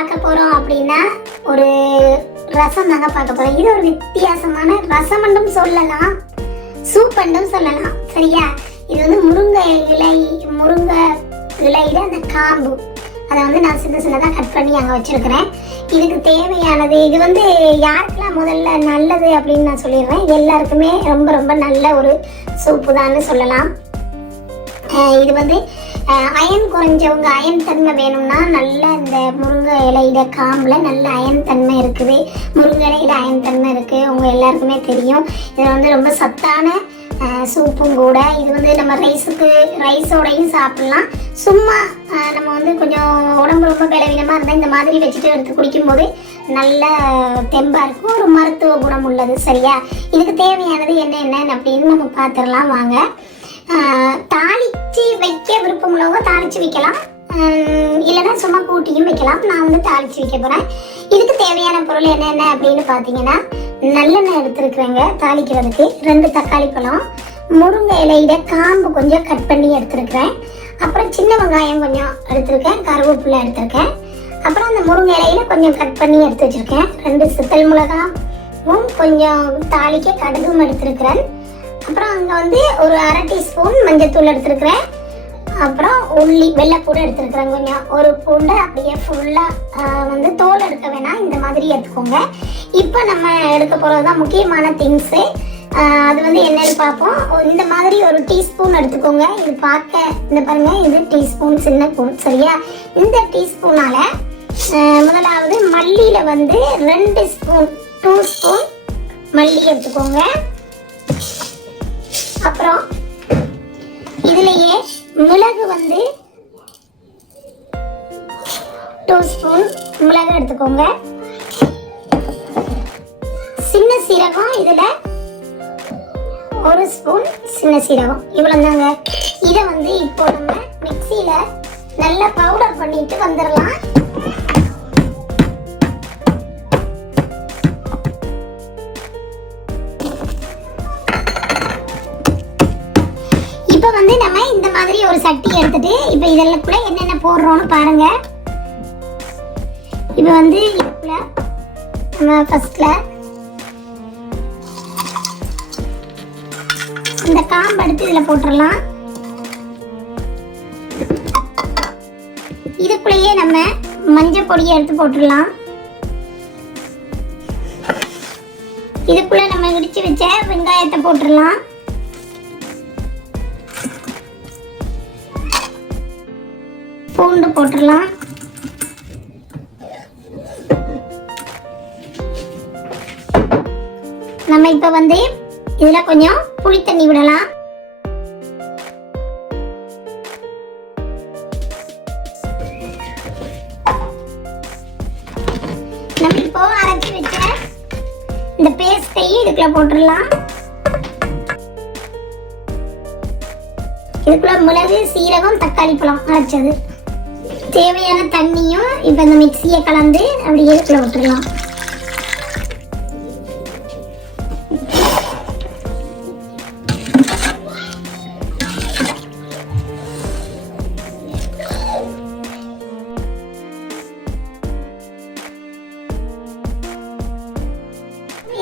பார்க்க போறோம் அப்படின்னா ஒரு ரசம் தாங்க பார்க்க போறோம். இது ஒரு வித்தியாசமான ரசம் என்றும் சொல்லலாம், சூப் என்றும் சொல்லலாம். சரியா? இது வந்து முருங்கை இலையில அந்த காம்பு அதை வந்து நான் சின்னதாக கட் பண்ணி அங்கே வச்சிருக்கிறேன். இதுக்கு தேவையானது இது வந்து யாருக்கெல்லாம் முதல்ல நல்லது அப்படின்னு நான் சொல்லிடுறேன். எல்லாருக்குமே ரொம்ப ரொம்ப நல்ல ஒரு சூப்பு தான்னு சொல்லலாம். இது வந்து அயன் குறைஞ்சவங்க, அயன் தன்மை வேணும்னா நல்ல இந்த முருங்கை இலையில காம்புல நல்ல அயன் தன்மை இருக்குது. முருங்கை இலையில அயன் தன்மை இருக்குது, உங்கள் எல்லாருக்குமே தெரியும். இது வந்து ரொம்ப சத்தான சூப்பும் கூட. இது வந்து நம்ம ரைஸோடையும் சாப்பிட்லாம். சும்மா நம்ம வந்து கொஞ்சம் உடம்பு ரொம்ப பலவீனமாக இருந்தால் இந்த மாதிரி வச்சுட்டு எடுத்து குடிக்கும்போது நல்ல தெம்பாக இருக்கும், ஒரு மருத்துவ குணம் உள்ளது. சரியா? இதுக்கு தேவையானது என்ன அப்படின்னு நம்ம பார்த்துடலாம் வாங்க. தாளித்து வைக்க விருப்பம் உள்ளவங்க தாளித்து வைக்கலாம், இல்லைன்னா சும்மா கூட்டியும் வைக்கலாம். நான் வந்து தாளித்து வைக்க போகிறேன். இதுக்கு தேவையான பொருள் என்ன அப்படின்னு பார்த்தீங்கன்னா, நல்லெண்ணெய் எடுத்துருக்குறேங்க தாளிக்கிறதுக்கு, 2 தக்காளி பழம், முருங்கை இலையில காம்பு கொஞ்சம் கட் பண்ணி எடுத்துருக்கிறேன், அப்புறம் சின்ன வெங்காயம் கொஞ்சம் எடுத்துருக்கேன், கருவேப்பிலை எடுத்துருக்கேன், அப்புறம் அந்த முருங்கை இலையில கொஞ்சம் கட் பண்ணி எடுத்து வச்சுருக்கேன், 2 சித்தல் மிளகாவும் கொஞ்சம் தாளிக்க கடுகும் எடுத்துருக்கிறேன், அப்புறம் அங்கே வந்து ஒரு 1/2 டீஸ்பூன் மஞ்சத்தூள் எடுத்துருக்கிறேன், அப்புறம் உள்ளி வெள்ளைப்பூடு எடுத்துருக்குறேன் கொஞ்சம், ஒரு பூண்டை அப்படியே ஃபுல்லாக வந்து தோல் எடுக்க வேணாம், இந்த மாதிரி எடுத்துக்கோங்க. இப்போ நம்ம எடுக்க போகிறது தான் முக்கியமான திங்ஸு. அது வந்து என்னன்னு பார்ப்போம். இந்த மாதிரி ஒரு டீஸ்பூன் எடுத்துக்கோங்க. இது பார்க்க இந்த பாருங்க, இது டீஸ்பூன், சின்ன ஸ்பூன். சரியா? இந்த டீஸ்பூனால முதலாவது மல்லியில் வந்து 2 ஸ்பூன் மல்லி எடுத்துக்கோங்க. அப்புறம் இதுலயே மிளகு வந்து 2 ஸ்பூன் மிளகு எடுத்துக்கோங்க. சின்ன சீரகம் இதுல 1 ஸ்பூன் சின்ன சீரகம், இவ்வளவு தாங்க. இதை வந்து இப்போ நம்ம மிக்சியில நல்லா பவுடர் பண்ணிட்டு வந்துடலாம். இப்போ வந்து நம்ம இந்த மாதிரி ஒரு சட்டி எடுத்துட்டு இப்போ இதெல்லாம் கூட என்னென்ன போடுறோம்னு பாருங்க. இப்போ வந்து இதுக்குள்ள நம்ம ஃபர்ஸ்ட்ல இந்த காம்பு எடுத்து இதில் போட்டுடலாம். இதுக்குள்ளேயே நம்ம மஞ்சள் பொடியை எடுத்து போட்டுடலாம். இதுக்குள்ள நம்ம இடிச்சு வச்ச வெங்காயத்தை போட்டுடலாம். பூண்டு போட்டுடலாம். நம்ம இப்ப வந்து இதுல கொஞ்சம் புளி தண்ணி விடலாம். நம்ம இப்போ அரைச்சி வச்ச இந்த பேஸ்டையும் இதுக்குள்ள போட்டுடலாம். இதுக்குள்ள மிளகு, சீரகம், தக்காளி பழம் அரைச்சது, தேவையான தண்ணியும் இப்போ இந்த மிக்சியை கலந்து அப்படியே இதுக்குள்ள விட்டுடலாம்.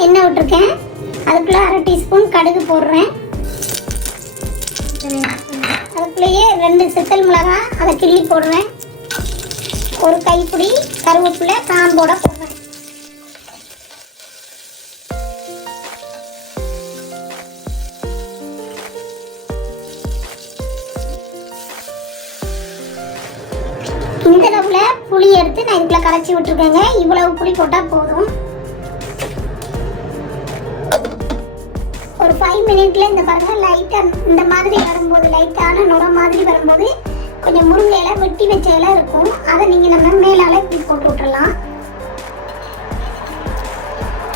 எண்ணெய் விட்டுருக்கேன், அதுக்குள்ள 1/2 டீஸ்பூன் கடுகு போடுறேன். அதுக்குள்ளேயே 2 சித்தல் மிளகாய் அதை கிள்ளி போடுறேன், ஒரு கைப்பிடி கருவேப்பிலை காம்போட போடுறேன். இந்த அளவுல புளி எடுத்து நான் இதுக்குள்ள கரைச்சி விட்டுருக்கேங்க. இவ்வளவு புளி போட்டா போதும். ஒரு 5 மினிட்ல இந்த பாருங்க லைட்டா இந்த மாதிரி வரும்போது, லைட்டான நுர மாதிரி வரும்போது கொஞ்சம் முருங்கை இலை வெட்டி வச்ச இலை இருக்கும், அதை நீங்க நம்ம மேலால இப்படி போட்டு விட்டுறலாம்.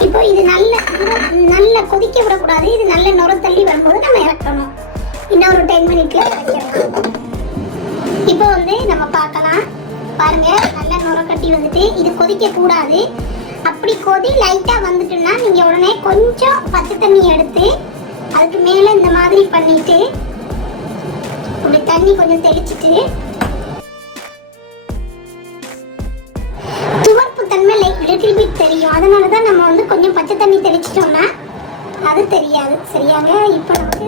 இப்போ இது நல்ல கொதிக்க விடக்கூடாது, இது நல்ல நுர தள்ளி வரும்போது நம்ம இறக்கணும். இன்னொரு 10 மினிட்ல இறக்கிடலாம். இப்போ வந்து நம்ம பார்க்கலாம். பாருங்க, நல்ல நுர கட்டி வந்துட்டு, இது கொதிக்க கூடாது. அப்படி கொதி லைட்டா வந்துட்டுன்னா நீங்க உடனே கொஞ்சம் பச்சை தண்ணி எடுத்து அதுக்கு மேல இந்த மாதிரி பண்ணிட்டு அப்படி தண்ணி கொஞ்சம் தெளிச்சிட்டு நம்ம வந்து கொஞ்சம் பச்சை தண்ணி தெளிச்சிட்டோம்னா அது தெரியாது. சரியாங்க? இப்போ நமக்கு